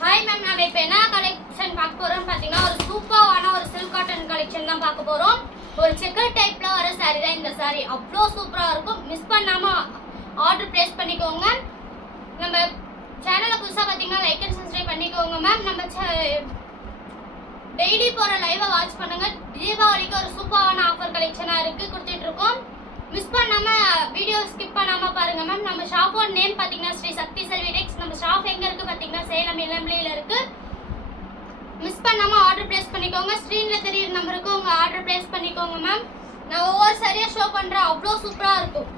Hi ma'am நம்ம இப்போ என்ன கலெக்ஷன் பார்க்க போகிறோம் பார்த்தீங்கன்னா ஒரு சூப்பரான ஒரு சில்க் காட்டன் கலெக்ஷன் தான் பார்க்க போகிறோம் ஒரு செக்கர் டைப்பில் வர saree தான் இந்த saree. அவ்வளோ சூப்பராக இருக்கும். மிஸ் பண்ணாமல் ஆர்டர் ப்ளேஸ் பண்ணிக்கோங்க. நம்ம சேனலை புதுசாக பார்த்தீங்கன்னா லைக் அண்ட் சப்ஸ்கிரைப் பண்ணிக்கோங்க மேம் நம்ம டெய்லி போகிற லைவை வாட்ச் பண்ணுங்கள் தீபாவளிக்கு ஒரு சூப்பரான ஆஃபர் கலெக்ஷனாக இருக்குது கொடுத்துட்ருக்கோம் வீடியோ ஸ்கிப் பண்ணாம பாருங்க மேம் நம்ம ஷாப்போட நேம் பாத்தீங்கன்னா ஸ்ரீ சக்தி செல்வி டெக்ஸ் நம்ம ஷாப் எங்க இருக்கு பாத்தீங்கன்னா சேலம் இளம்பிள்ளையில இருக்கு. மிஸ் பண்ணாம ஆர்டர் பிளேஸ் பண்ணிக்கோங்க. ஸ்க்ரீன்ல தெரியுற நம்பருக்கு உங்க ஆர்டர் பிளேஸ் பண்ணிக்கோங்க மேம் நான் ஒவ்வொரு சரியா ஷோ பண்றேன். அவ்வளோ சூப்பரா இருக்கும்.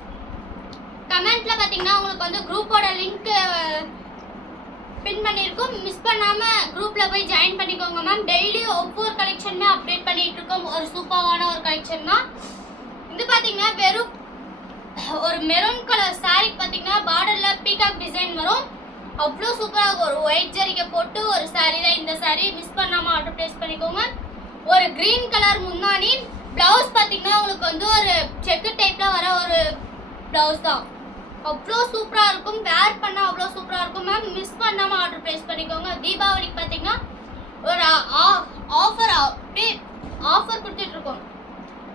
கமெண்ட்ல பாத்தீங்கன்னா உங்களுக்கு வந்து குரூப்போட லிங்க் பின் பண்ணியிருக்கோம் மிஸ் பண்ணாம குரூப்ல போய் ஜாயின் பண்ணிக்கோங்க மேம் டெய்லி ஒவ்வொரு கலெக்ஷனுமே அப்டேட் பண்ணிட்டு இருக்கோம். ஒரு சூப்பரான ஒரு கலெக்ஷன் தான். இது பாத்தீங்கன்னா வெறும் ஒரு மெரூன் கலர் saree பார்த்தீங்கன்னா பார்டரில் பீகாக் டிசைன் வரும். அவ்வளோ சூப்பராக இருக்கும். ஒரு ஒயிட் ஜரிக்கை போட்டு ஒரு saree தான் இந்த saree. மிஸ் பண்ணாமல் ஆர்டர் பிளேஸ் பண்ணிக்கோங்க. ஒரு க்ரீன் கலர் முன்னாடி ப்ளவுஸ் பார்த்தீங்கன்னா உங்களுக்கு வந்து ஒரு செக்கு டைப்பில் வர ஒரு ப்ளவுஸ் தான். அவ்வளோ சூப்பராக இருக்கும். வேர் பண்ணால் அவ்வளோ சூப்பராக இருக்கும் மேம் மிஸ் பண்ணாமல் ஆர்டர் ப்ளேஸ் பண்ணிக்கோங்க. தீபாவளிக்கு பார்த்தீங்கன்னா ஒரு ஆஃபர் அப்படியே ஆஃபர் கொடுத்துட்ருக்கோம்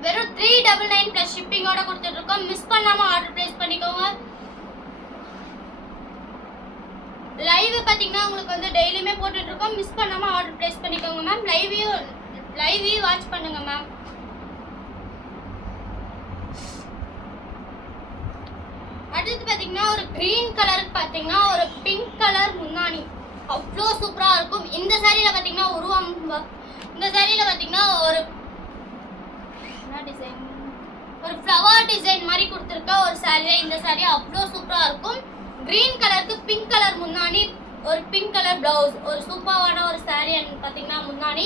வெறும் த்ரீ டபுள் நைன் ப்ளஸ் ஷிப்பிங்கோட கொடுத்துட்டு இருக்கோம் மிஸ் பண்ணாமல் ஆர்டர் ப்ளேஸ் பண்ணிக்கோங்க லைவ் பார்த்தீங்கன்னா உங்களுக்கு வந்து டெய்லியுமே போட்டுட்ருக்கோம். மிஸ் பண்ணாமல் ஆர்டர் ப்ளேஸ் பண்ணிக்கோங்க மேம் லைவையும் லைவையும் வாட்ச் பண்ணுங்கள் மேம் அடுத்து பார்த்தீங்கன்னா ஒரு க்ரீன் கலருக்கு பார்த்தீங்கன்னா ஒரு பிங்க் கலர் முன்னாடி அவ்வளோ சூப்பராக இருக்கும். இந்த சாரியில் பார்த்தீங்கன்னா உருவம் இந்த சாரியில் பார்த்தீங்கன்னா ஒரு என்ன டிசைன் ஒரு ஃப்ளவர் டிசைன் மாதிரி கொடுத்துருக்க ஒரு saree. இந்த சேரீ அவ்வளோ சூப்பராக இருக்கும். க்ரீன் கலருக்கு பிங்க் கலர் முன்னாடி ஒரு பிங்க் கலர் ப்ளவுஸ் ஒரு சூப்பரான ஒரு saree பார்த்தீங்கன்னா முன்னாடி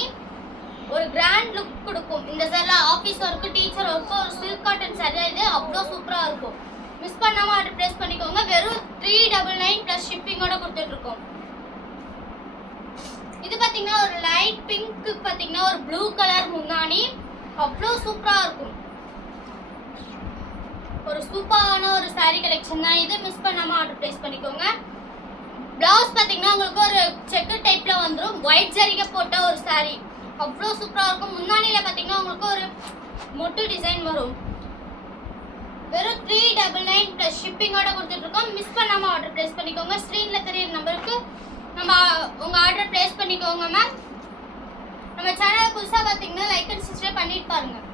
ஒரு கிராண்ட் லுக் கொடுக்கும். இந்த சாரியில் ஆஃபீஸ் ஒர்க்கு டீச்சர் ஒர்க்கு ஒரு சில்க் காட்டன் saree இது அவ்வளோ சூப்பராக இருக்கும். மிஸ் பண்ணாமல் ஆர்டர் ப்ளேஸ் பண்ணிக்கோங்க. வெறும் த்ரீ டபுள் நைன் ப்ளஸ் ஷிப்பிங்கோட கொடுத்துட்ருக்கோம். இது பார்த்தீங்கன்னா ஒரு லைட் பிங்க்கு பார்த்தீங்கன்னா ஒரு ப்ளூ கலர் முன்னாடி அவ்வளோ சூப்பராக இருக்கும். ஒரு சூப்பரான ஒரு saree கலெக்ஷன் தான் இது. மிஸ் பண்ணாமல் ஆர்டர் ப்ளேஸ் பண்ணிக்கோங்க. பிளவுஸ் பார்த்தீங்கன்னா உங்களுக்கு ஒரு செக்கு டைப்பில் வந்துடும் ஒயிட் ஜரிகை போட்ட ஒரு சாரீ அவ்வளோ சூப்பராக இருக்கும். முன்னாடியில் பார்த்தீங்கன்னா உங்களுக்கு ஒரு மொட்டு டிசைன் வரும். வெறும் த்ரீ டபுள் நைன் ப்ளஸ் ஷிப்பிங்கோட கொடுத்துட்ருக்கோம். மிஸ் பண்ணாமல் ஆர்டர் ப்ளேஸ் பண்ணிக்கோங்க. ஸ்க்ரீனில் தெரியுற நம்பருக்கு நம்ம உங்கள் ஆர்டர் ப்ளேஸ் பண்ணிக்கோங்க மேம் நம்ம சேனல் புதுசாக பார்த்தீங்கன்னா லைக் அண்ட் சப்ஸ்கிரைப் பண்ணிட்டு பாருங்கள்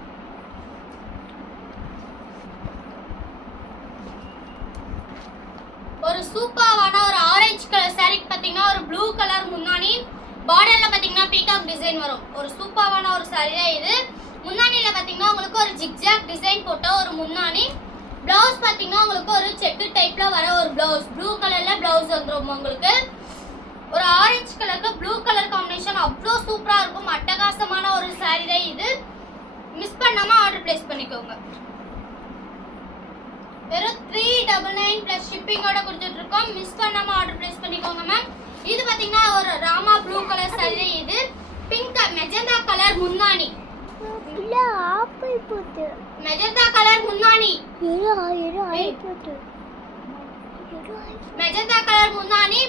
ஒரு சூப்பர் ஒரு ஆரஞ்சு கலர் saree பார்த்தீங்கன்னா ஒரு ப்ளூ கலர் முன்னாடி பார்டரில் பார்த்தீங்கன்னா பீகாக் டிசைன் வரும். ஒரு சூப்பரான ஒரு saree தான் இது. முன்னாடியில் பார்த்தீங்கன்னா உங்களுக்கு ஒரு ஜிக்ஜாக் டிசைன் போட்ட ஒரு முன்னாடி ப்ளவுஸ் பார்த்தீங்கன்னா உங்களுக்கு ஒரு செக்கு டைப்பில் வர ஒரு ப்ளவுஸ் ப்ளூ கலரில் ப்ளவுஸ் வந்துடும் உங்களுக்கு. ஒரு ஆரஞ்சு கலருக்கு ப்ளூ கலர் காம்பினேஷன் அவ்வளோ சூப்பராக இருக்கும். அட்டகாசமான ஒரு saree தான் இது. மிஸ் பண்ணாமல் ஆர்டர் ப்ளேஸ் பண்ணிக்கோங்க. வெறும் த்ரீ டபுள் நைன் ப்ளஸ் ஷிப்பிங்கோட கொடுத்துட்டு இருக்கோம் மிஸ் பண்ணாமல் ஆர்டர் ப்ளேஸ் பண்ணிக்கோங்க மேம் இது பார்த்தீங்கன்னா ஒரு ராமா ப்ளூ கலர் தான் இது பிங்க் மெஜந்தா கலர் முந்தானி இல்ல ஆப்பிள் போட்டு. மெஜந்தா கலர் முந்தானி இரு இரு இரு மெஜந்தா கலர் முந்தானி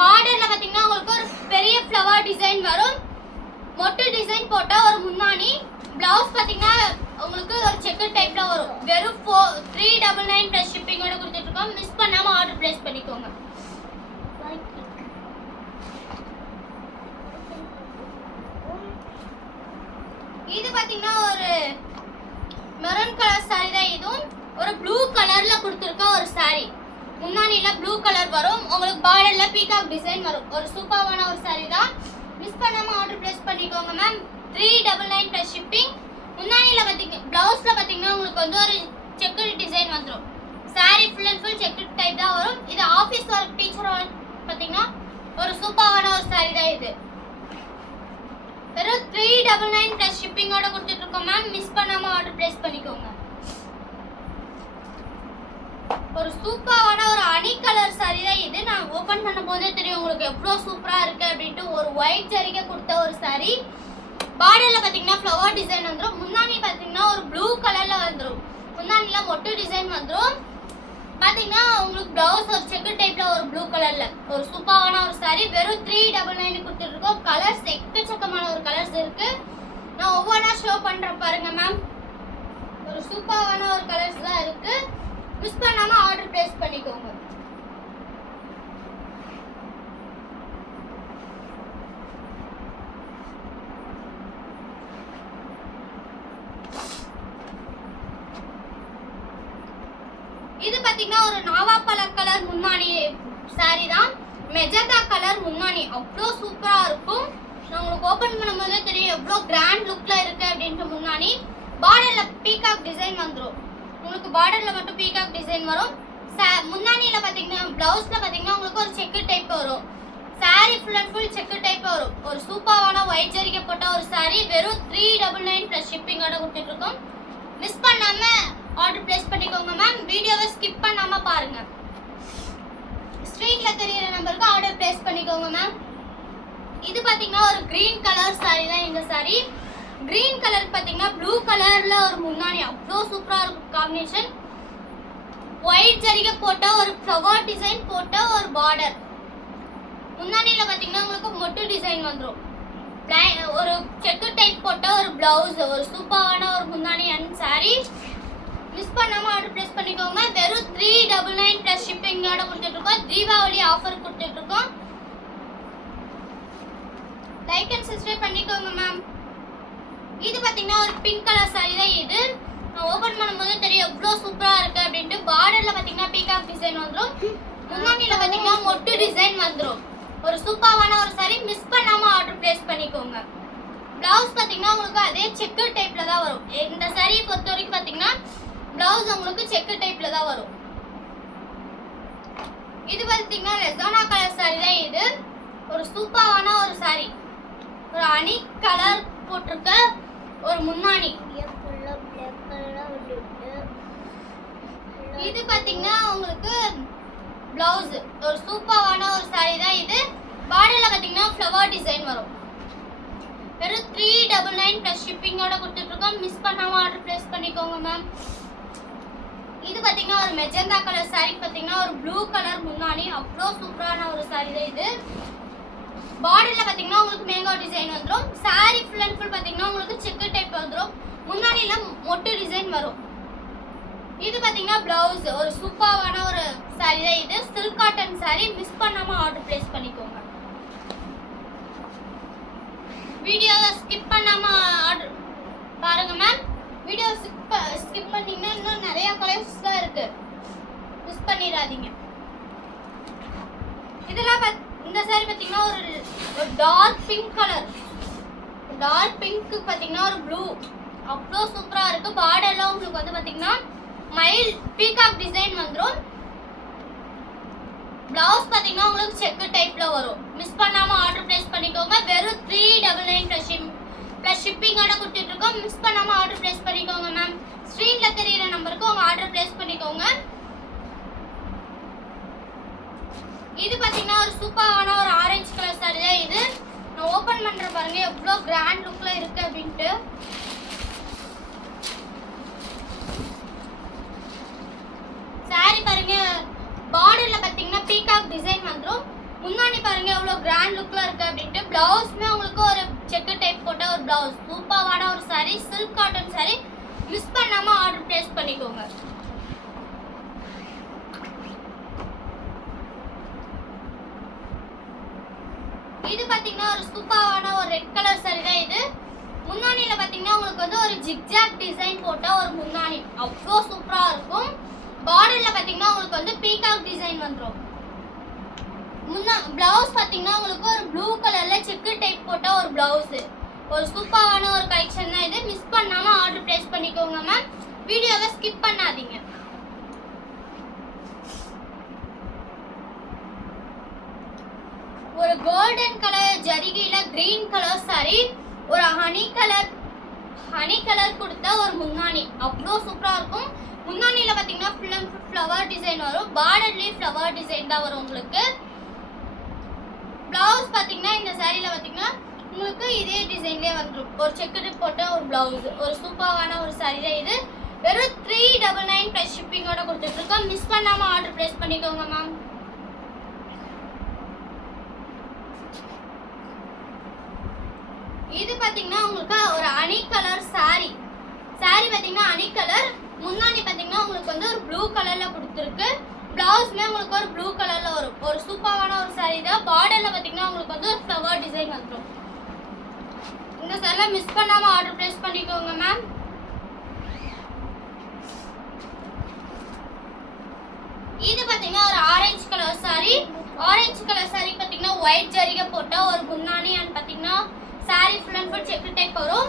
பார்டர்ல பாத்தீங்கன்னா உங்களுக்கு ஒரு பெரிய ஃப்ளவர் டிசைன் வரும். மொட்டு டிசைன் போட்ட ஒரு முந்தானி பிளவுஸ் பாத்தீங்கன்னா உங்களுக்கு ஒரு செக்கர் டைப்ல வரும். வெறும் ஃபோ த்ரீ டபுள் நைன் ப்ளஸ் ஷிப்பிங்கோட கொடுத்துட்டு இருக்கோம் மிஸ் பண்ணாம ஆர்டர் பிளேஸ் பண்ணிக்கோங்க. இது பாத்தீங்கன்னா ஒரு மெரூன் கலர் சாரி தான். இதுவும் ஒரு ப்ளூ கலர்ல கொடுத்துருக்க ஒரு சாரி முன்னாடியில ப்ளூ கலர் வரும். உங்களுக்கு பார்டர்ல பீகாக் டிசைன் வரும். ஒரு சூப்பரான ஒரு சாரி தான். மிஸ் பண்ணாம ஆர்டர் பிளேஸ் பண்ணிக்கோங்க ma'am three double nine plus shipping முன்னாடியில பார்த்தீங்க பிளவுஸ்ல பார்த்தீங்கன்னா உங்களுக்கு வந்து ஒரு செக்குடு டிசைன் வந்துடும் saree full and full checked type தான் வரும். இது ஆஃபீஸ் ஒர்க் டீச்சர் பார்த்தீங்கன்னா ஒரு சூப்பரான ஒரு சாரீ தான் இது. வெறும் த்ரீ டபுள் நைன் ப்ளஸ் ஷிப்பிங்கோட கொடுத்துட்ருக்கோம் மேம் மிஸ் பண்ணாமல் ஆர்டர் பிளேஸ் பண்ணிக்கோங்க. ஒரு சூப்பரான ஒரு அணி கலர் சாரி தான் இது. நான் ஓப்பன் பண்ணும் போதே தெரியும் உங்களுக்கு எவ்வளோ சூப்பராக இருக்கு அப்படின்ட்டு ஒரு ஒயிட் ஜரிகை கொடுத்த ஒரு சாரி பார்டரில் பார்த்தீங்கன்னா ஃப்ளவர் டிசைன் வந்துடும் மொட்டு டிசைன் வந்துடும் பாத்தீங்கன்னா உங்களுக்கு ப்ளவுஸ் ஒரு செக்கு டைப்ல ஒரு ப்ளூ கலர்ல ஒரு சூப்பரான ஒரு சாரி வெறும் த்ரீ டபுள் நைன் கொடுத்துருக்கோம் கலர்ஸ் எக்கச்சக்கமான ஒரு கலர்ஸ் இருக்கு. நான் ஒவ்வொன்றா ஷோ பண்றேன் பாருங்க மேம் ஒரு சூப்பரான ஒரு கலர்ஸ் தான் இருக்கு. மிஸ் பண்ணாம ஆர்டர் பிளேஸ் பண்ணிக்கோங்க. இது பாத்தீங்கன்னா ஒரு நாவாப்பழ கலர் முன்னாடி saree தான் மெஜந்தா கலர் முன்னாடி அவ்வளோ சூப்பரா இருக்கும். உங்களுக்கு ஓபன் பண்ணும்போதே தெரியும் எவ்வளோ கிராண்ட் லுக்ல இருக்கு அப்படின்ட்டு முன்னாடி பார்டர்ல பீகாக் டிசைன் வந்துடும் உங்களுக்கு பார்டர்ல மட்டும் பீகாக் டிசைன் வரும். சா- முந்தானியில பாத்தீங்கன்னா பிளவுஸ்ல பாத்தீங்கன்னா உங்களுக்கு ஒரு செக்கு டைப் வரும். Saree full and full check type வரும். ஒரு சூப்பரான ஒயிட் ஜரிக்கை போட்ட ஒரு saree வெறும் த்ரீ டபுள் நைன் ப்ளஸ் ஷிப்பிங்கோட கொடுத்துட்டு இருக்கோம். மிஸ் பண்ணாம ஆர்டர் பிளேஸ் பண்ணிக்கோங்க மேம் வீடியோவை ஸ்கிப் பண்ணாம பாருங்க. ஸ்ட்ரீட்டில் தெரியிற நம்பருக்கு ஆர்டர் பிளேஸ் பண்ணிக்கோங்க மேம் இது பாத்தீங்கன்னா ஒரு கிரீன் கலர் saree தான் எங்க saree. கிரீன் கலர் பாத்தீங்கன்னா ப்ளூ கலர்ல ஒரு முன்னாடி அவ்வளோ சூப்பரா இருக்கும் காம்பினேஷன் ஒயிட் ஜரிகை போட்ட ஒரு ஃப்ளவர் டிசைன் போட்ட ஒரு பார்டர் முன்னாடியில் பார்த்தீங்கன்னா உங்களுக்கு மொட்டு டிசைன் வந்துடும் ஒரு செக்கு டைப் போட்ட ஒரு பிளவுஸ் ஒரு சூப்பரான ஒரு முன்னாடி அண்ட் saree. மிஸ் பண்ணாமல் ஆர்டர் ப்ளேஸ் பண்ணிக்கோங்க. வெறும் த்ரீ டபுள் நைன் ப்ளஸ் ஷிப்பிங்கோட கொடுத்துட்ருக்கோம். தீபாவளி ஆஃபர் கொடுத்துட்ருக்கோம். லைக் அண்ட் சப்ஸ்கிரைப் பண்ணிக்கோங்க மேம் இது பார்த்தீங்கன்னா ஒரு பிங்க் கலர் சாரி தான் இது. ஓப்பன் ஓபன் பண்ணும்போது தெரியும் எவ்வளோ சூப்பராக இருக்குது அப்படின்ட்டு. பார்டரில் பார்த்தீங்கன்னா பீகாக் டிசைன் வந்துடும் முன்னாடியில் பார்த்தீங்கன்னா மொட்டு டிசைன் வந்துடும் ஒரு சூப்பரான ஒரு சாரி மிஸ் பண்ணாமல் ஆர்டர் ப்ளேஸ் பண்ணிக்கோங்க. பிளவுஸ் பார்த்தீங்கன்னா உங்களுக்கு அதே செக்கு டைப்பில் தான் வரும். இந்த சாரியை பொறுத்த வரைக்கும் பார்த்தீங்கன்னா பிளவுஸ் உங்களுக்கு செக்கு டைப்ல தான் வரும். இது பார்த்தீங்கன்னா ரெசோனா கலர் சாரி தான் இது. ஒரு சூப்பரான ஒரு சாரி ஒரு அணி கலர் போட்டிருக்க ஒரு முன்னாடி இது பார்த்தீங்கன்னா உங்களுக்கு பிளவுஸ் ஒரு சூப்பரான ஒரு சாரி தான் இது. பாடியில் பார்த்தீங்கன்னா ஃப்ளவர் டிசைன் வரும். வெறும் த்ரீ டபுள் நைன் ப்ளஸ் ஷிப்பிங்கோட கொடுத்துட்ருக்கோம் மிஸ் பண்ணாமல் ஆர்டர் ப்ளேஸ் பண்ணிக்கோங்க மேம் இது பார்த்தீங்கன்னா ஒரு மெஜந்தா கலர் saree பார்த்தீங்கன்னா ஒரு ப்ளூ கலர் முன்னாடி. அவ்வளோ சூப்பரான ஒரு சாரீ தான் இது. பாடியில் பார்த்தீங்கன்னா உங்களுக்கு மேங்கோ டிசைன் வந்துடும் சாரீ ஃபுல் அண்ட் ஃபுல் பார்த்தீங்கன்னா உங்களுக்கு செக்கு டைப் வந்துடும் முன்னாடியில் மொட்டு டிசைன் வரும். இது பார்த்தீங்கன்னா ப்ளவுஸ் ஒரு சூப்பரான ஒரு சாரீ தான் இது. சில்க் காட்டன் saree மிஸ் பண்ணாமல் ஆர்டர் பிளேஸ் பண்ணிக்கோங்க. வீடியோவை ஸ்கிப் பண்ணாமல் ஆர்டர் பாருங்கள் மேம் வீடியோ ஸ்கிப் ஸ்கிப் பண்ணீங்கன்னா இன்னும் நிறைய கலர்ஸ் தான் இருக்கு. மிஸ் பண்ணிடாதீங்க. இதெல்லாம் பத் இந்த சாரி பார்த்தீங்கன்னா ஒரு ஒரு dark pink colour dark pink பார்த்தீங்கன்னா ஒரு ப்ளூ அவ்வளோ சூப்பராக இருக்கு. பார்டர்லாம் உங்களுக்கு வந்து பார்த்தீங்கன்னா மயில் பீகாக் டிசைன் வந்துடும் பிளவுஸ் பார்த்தீங்கன்னா உங்களுக்கு செக்கு டைப்பில் வரும். மிஸ் பண்ணாமல் ஆர்டர் பிளேஸ் பண்ணிக்கோங்க. வெறும் three double nine plus plus ஷிப்பிங்கோட கொடுத்துட்டு இருக்கோம் மிஸ் பண்ணாம ஆர்டர் பிளேஸ் பண்ணிக்கோங்க மேம் ஸ்க்ரீன்ல தெரியுற நம்பருக்கு உங்க ஆர்டர் பிளேஸ் பண்ணிக்கோங்க இது பாத்தீங்கன்னா ஒரு சூப்பரான ஒரு ஆரஞ்சு கலர் saree தான் இது நான் ஓபன் பண்ற பாருங்க எவ்வளோ கிராண்ட் லுக்ல இருக்கு அப்படின்ட்டு saree பாருங்க பார்டர்ல பாத்தீங்கன்னா பீகாக் டிசைன் வந்துரும் முன்னாடி பாருங்க எவ்வளவு கிராண்ட் லுக்ல இருக்கு அப்படின்ட்டு பிளவுஸ்மே உங்களுக்கு ஒரு செக்கு டைப் போட்ட ஒரு பிளவுஸ் சூப்பரான ஒரு saree silk cotton saree miss பண்ணாம ஆர்டர் பிளேஸ் பண்ணிக்கோங்க இது பாத்தீங்கன்னா ஒரு சூப்பரான ஒரு ரெட் கலர் saree தான் இது முன்னாடியில பாத்தீங்கன்னா உங்களுக்கு வந்து ஒரு ஜிக்ஜாக் டிசைன் போட்ட ஒரு முன்னாடி. அவ்வளோ சூப்பராக இருக்கும். பார்டரில் பார்த்தீங்கன்னா உங்களுக்கு வந்து பீகாக் டிசைன் வந்துடும் முன்னா பிளவுஸ் பார்த்தீங்கன்னா உங்களுக்கு ஒரு ப்ளூ கலரில் செக்கு டைப் போட்ட ஒரு பிளவுஸ் ஒரு சூப்பரான ஒரு கலெக்ஷன் தான் இது. மிஸ் பண்ணாமல் ஆர்டர் ப்ளேஸ் பண்ணிக்கோங்க மேம் வீடியோவை ஸ்கிப் பண்ணாதீங்க. ஒரு கோல்டன் கலர் ஜரிகையில் கிரீன் கலர் சாரி ஒரு ஹனி கலர் ஹனி கலர் கொடுத்த ஒரு முன்னாணி அவ்வளோ சூப்பராக இருக்கும். முன்னாணியில் பார்த்தீங்கன்னா full and full flower design வரும். பார்டர்லயே ஃப்ளவர் டிசைன் தான் வரும் உங்களுக்கு. ப்ளவுஸ் பார்த்தீங்கன்னா இந்த சேரீயில் பார்த்தீங்கன்னா உங்களுக்கு இதே டிசைன்லேயே வந்துடும் ஒரு செக்குடு போட்ட ஒரு ப்ளவுஸ் ஒரு சூப்பரான ஒரு saree தான் இது. வெறும் த்ரீ டபுள் நைன் ப்ளஸ் ஷிப்பிங்கோட கொடுத்துட்ருக்கோம் மிஸ் பண்ணாமல் ஆர்டர் ப்ளேஸ் பண்ணிக்கோங்க மேம் இது பாத்தீங்கன்னா உங்களுக்கு ஒரு அணி கலர் சாரி சாரி பாத்தீங்கன்னா அணி கலர் முன்னாடி பாத்தீங்கன்னா உங்களுக்கு வந்து ஒரு ப்ளூ கலர்ல கொடுத்துருக்கு. பிளவுஸ்மே உங்களுக்கு ஒரு ப்ளூ கலர்ல வரும். ஒரு சூப்பரான ஒரு சாரி தான். பார்டர்ல பாத்தீங்கன்னா உங்களுக்கு வந்து ஒரு ஃப்ளவர் டிசைன் வந்துடும் இந்த சாரில மிஸ் பண்ணாம ஆர்டர் பிளேஸ் பண்ணிக்கோங்க மேம் இது பாத்தீங்கன்னா ஒரு orange colour sari orange colour sari பாத்தீங்கன்னா ஒயிட் ஜரிகை போட்ட ஒரு முன்னாடி அண்ட் பாத்தீங்கன்னா saree full and full check type வரும்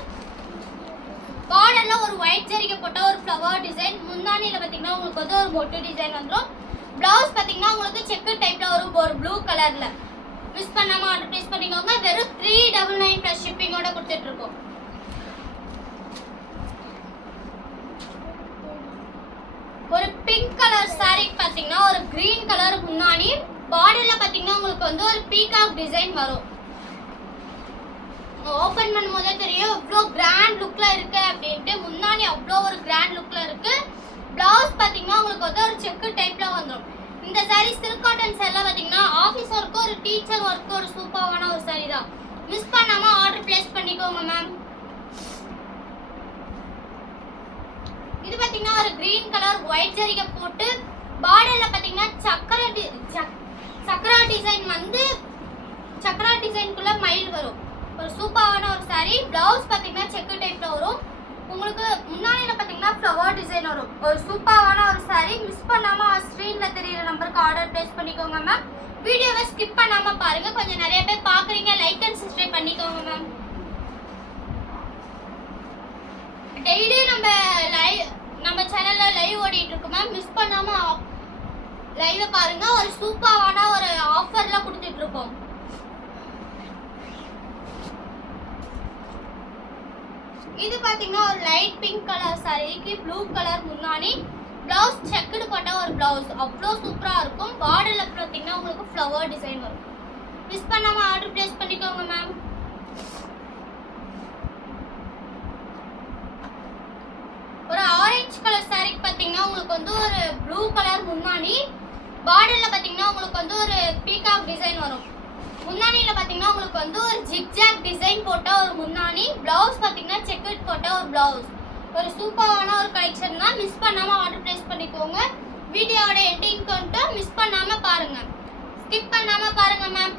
பார்டர்ல ஒரு ஒயிட் ஜரிகை போட்ட ஒரு ஃப்ளவர் டிசைன் முந்தானியில் பார்த்தீங்கன்னா உங்களுக்கு வந்து ஒரு மொட்டு டிசைன் வந்துடும் ப்ளவுஸ் பார்த்தீங்கன்னா உங்களுக்கு செக்கு டைப்பில் வரும். ஒரு ப்ளூ கலரில் மிஸ் பண்ணாமல் ஆர்டர் பிளேஸ் பண்ணிக்கோங்க. வெறும் த்ரீ டபுள் நைன் ப்ளஸ் ஷிப்பிங்கோட கொடுத்துட்ருக்கோம் ஒரு பிங்க் கலர் saree பார்த்தீங்கன்னா ஒரு க்ரீன் கலர் முன்னாடி பார்டரில் பார்த்தீங்கன்னா உங்களுக்கு வந்து ஒரு பீகாக் டிசைன் வரும். ஓபன் பண்ணும்போதே தெரியும் இவ்வளோ கிராண்ட் லுக்கில் இருக்கு அப்படின்ட்டு. முன்னாடி அவ்வளோ ஒரு கிராண்ட் லுக்கில் இருக்கு. பிளவுஸ் பார்த்தீங்கன்னா உங்களுக்கு வந்து ஒரு செக்கு டைப்பில் வந்துடும் இந்த saree சில்க் காட்டன் எல்லாம் பார்த்தீங்கன்னா ஆஃபீஸ் ஒர்க்கு ஒரு டீச்சர் ஒர்க்கு ஒரு சூப்பரான ஒரு saree தான். மிஸ் பண்ணாமல் ஆர்டர் பிளேஸ் பண்ணிக்கோங்க மேம் இது பார்த்தீங்கன்னா ஒரு க்ரீன் கலர் ஒயிட் ஜரிகை போட்டு பார்டரில் பார்த்தீங்கன்னா சக்கர டி- சக்- சக்கரா டிசைன் வந்து சக்கரா டிசைனுக்குள்ளே மயில் வரும். ஒரு சூப்பரான ஒரு சாரீ பிளவுஸ் பார்த்தீங்கன்னா செக்கு டைப்பில் வரும். உங்களுக்கு முன்னாடியில் பார்த்தீங்கன்னா ஃப்ளவர் டிசைன் வரும். ஒரு சூப்பரான ஒரு சாரீ மிஸ் பண்ணாமல் ஸ்க்ரீனில் தெரியுற நம்பருக்கு ஆர்டர் ப்ளேஸ் பண்ணிக்கோங்க மேம் வீடியோவை ஸ்கிப் பண்ணாமல் பாருங்கள் கொஞ்சம் நிறைய பேர் பார்க்குறீங்க லைக் அண்ட் சப்ஸ்கிரைப் பண்ணிக்கோங்க மேம் டெய்லி நம்ம லைவ் நம்ம சேனலில் லைவ் ஓடிட்டு இருக்கு மேம் மிஸ் பண்ணாமல் லைவை பாருங்கள் ஒரு சூப்பரான ஒரு ஆஃபர்ல கொடுத்துட்ருக்கோம் இருக்கோம் இது பார்த்தீங்கன்னா ஒரு லைட் பிங்க் கலர் சாரிக்கு ப்ளூ கலர் முன்னாடி ப்ளவுஸ் செக்குடு போட்ட ஒரு ப்ளவுஸ் அவ்வளோ சூப்பராக இருக்கும். பார்டரில் பார்த்தீங்கன்னா உங்களுக்கு ஃப்ளவர் டிசைன் வரும். மிஸ் பண்ணாமல் ஆர்டர் ப்ளேஸ் பண்ணிக்கோங்க மேம் ஒரு ஆரஞ்சு கலர் சாரிக்கு பார்த்தீங்கன்னா உங்களுக்கு வந்து ஒரு ப்ளூ கலர் முன்னாடி பார்டரில் பார்த்தீங்கன்னா உங்களுக்கு வந்து ஒரு பீகாக் டிசைன் வரும். முன்னாடியில பார்த்தீங்கன்னா உங்களுக்கு வந்து ஒரு ஜிக்ஜாக் டிசைன் போட்ட ஒரு முன்னாடி ப்ளவுஸ் பார்த்தீங்கன்னா செக்கட் போட்ட ஒரு ப்ளவுஸ் ஒரு சூப்பரான ஒரு கலெக்ஷன் தான். மிஸ் பண்ணாமல் ஆர்டர் ப்ளேஸ் பண்ணிக்கோங்க. வீடியோவோட எண்டிங் கொண்டு மிஸ் பண்ணாமல் பாருங்கள் ஸ்கிப் பண்ணாமல் பாருங்கள் மேம்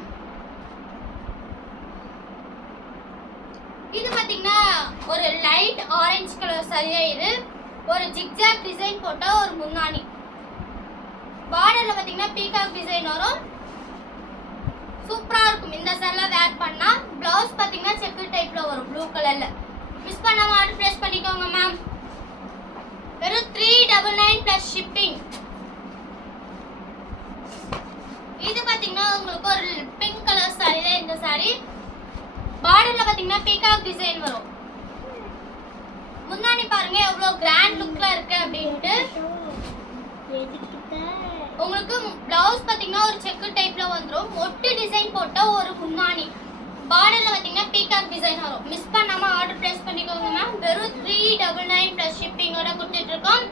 இது பார்த்தீங்கன்னா ஒரு லைட் ஆரஞ்சு கலர் சரியாயிரு இது. ஒரு ஜிக்ஜாக் டிசைன் போட்ட ஒரு முன்னாடி. பார்டரில் பார்த்தீங்கன்னா பீகாக் டிசைன் வரும். சூப்பரா இருக்கும். இந்த செல்லாம் வேர் பண்ணா பிளவுஸ் பாத்தீங்கன்னா செக்கு டைப்ல வரும் ப்ளூ கலர்ல மிஸ் பண்ணாம ஆர்டர் பிளேஸ் பண்ணிக்கோங்க மேம் வெறும் three double nine plus shipping இது பாத்தீங்கன்னா உங்களுக்கு ஒரு பிங்க் கலர் சாரி தான் இந்த சாரி பார்டர்ல பாத்தீங்கன்னா பீகாக் டிசைன் வரும். முன்னாடி பாருங்க எவ்வளவு கிராண்ட் லுக்ல இருக்கு அப்படின்ட்டு. உங்களுக்கு பிளவுஸ் பார்த்தீங்கன்னா ஒரு செக்கு டைப்ல வந்துடும் ஒட்டு டிசைன் போட்ட ஒரு முன்னாணி பார்டர்ல பார்த்தீங்கன்னா பீகாக் டிசைன் வரும். மிஸ் பண்ணாம ஆர்டர் பிளேஸ் பண்ணிக்கோங்க மேம் வெறும் த்ரீ டபுள் நைன் ப்ளஸ் ஷிப்பிங்கோட கொடுத்துட்டு இருக்கோம்.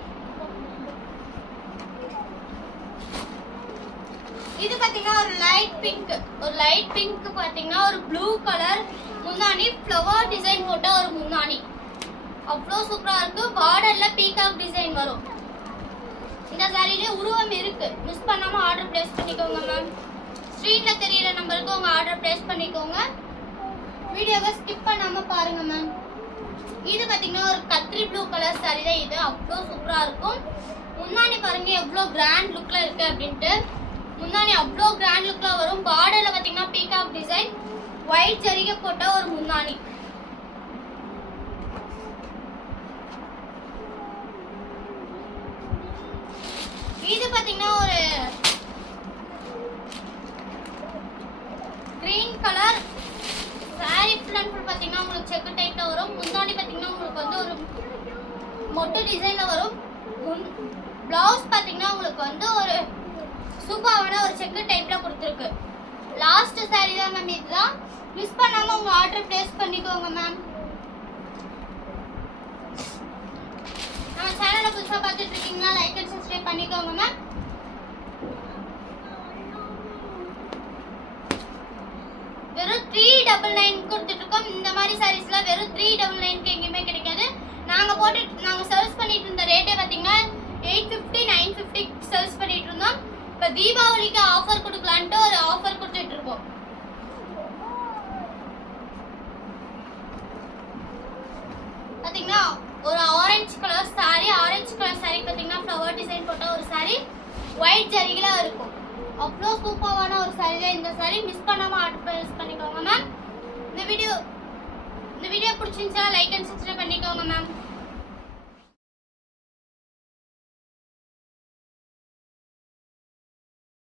இது பார்த்தீங்கன்னா ஒரு லைட் பிங்க் ஒரு லைட் பிங்க் பார்த்தீங்கன்னா ஒரு ப்ளூ கலர் முன்னாடி ஃப்ளவர் டிசைன் போட்ட ஒரு முன்னாடி அவ்வளோ சூப்பராக இருக்கு. பார்டர்ல பீகாக் டிசைன் வரும். இந்த சாரிலே உருவம் இருக்கு. மிஸ் பண்ணாம ஆர்டர் பிளேஸ் பண்ணிக்கோங்க மேம் ஸ்ட்ரீட்ல தெரியற நம்பருக்கு உங்க ஆர்டர் பிளேஸ் பண்ணிக்கோங்க. வீடியோவை ஸ்கிப் பண்ணாம பாருங்க மேம் இது பாத்தீங்கன்னா ஒரு கத்திரி ப்ளூ கலர் சாரி தான் இது. அவ்வளோ சூப்பரா இருக்கும். முன்னாடி பாருங்க எவ்வளோ கிராண்ட் லுக்ல இருக்கு அப்படின்ட்டு. முன்னாடி அவ்வளோ கிராண்ட் லுக்ல வரும். பார்டர்ல பாத்தீங்கன்னா பீகாக் டிசைன் ஒயிட் ஜரிகை போட்ட ஒரு முன்னாடி. இது பாத்தீங்கன்னா ஒரு green colour sari full and full பாத்தீங்கன்னா உங்களுக்கு செக்கு டைப்ல வரும். முன்னாடி பாத்தீங்கன்னா உங்களுக்கு வந்து ஒரு மொட்டு டிசைன்ல வரும். பிளவுஸ் பாத்தீங்கன்னா உங்களுக்கு வந்து ஒரு சூப்பரான ஒரு செக்கு டைப்ல கொடுத்துருக்கு. லாஸ்ட் சாரி தான் மேம் இதுதான். மிஸ் பண்ணாம உங்க ஆர்டர் பிளேஸ் பண்ணிக்கோங்க மேம் சேனலை புதுசாக பார்த்துட்டு இருக்கீங்கன்னா லைக் அண்ட் சப்ஸ்கிரைப் பண்ணிக்கோங்க மேம் வெறும் த்ரீ டபுள் நைன் கொடுத்துட்ருக்கோம். இந்த மாதிரி சாரீஸ்லாம் வெறும் த்ரீ டபுள் நைனுக்கு எங்கேயுமே கிடைக்காது. நாங்கள் போட்டு நாங்கள் சர்ச் பண்ணிட்டு இருந்த ரேட்டே பார்த்தீங்கன்னா எயிட் ஃபிஃப்டி நைன் ஃபிஃப்டி சர்ச் பண்ணிட்டு இருந்தோம். இப்போ தீபாவளிக்கு ஆஃபர் கொடு ஒயிட் ஜரிகில இருக்கும். அவ்வளோ சூப்பரான ஒரு saree தான் இந்த சாரீ மிஸ் பண்ணாமல் ஆர்டர் ப்ளேஸ் பண்ணிக்கோங்க மேம் இந்த வீடியோ இந்த வீடியோ பிடிச்சிருந்துச்சா லைக் அண்ட் சப்ஸ்கிரைப் பண்ணிக்கோங்க மேம்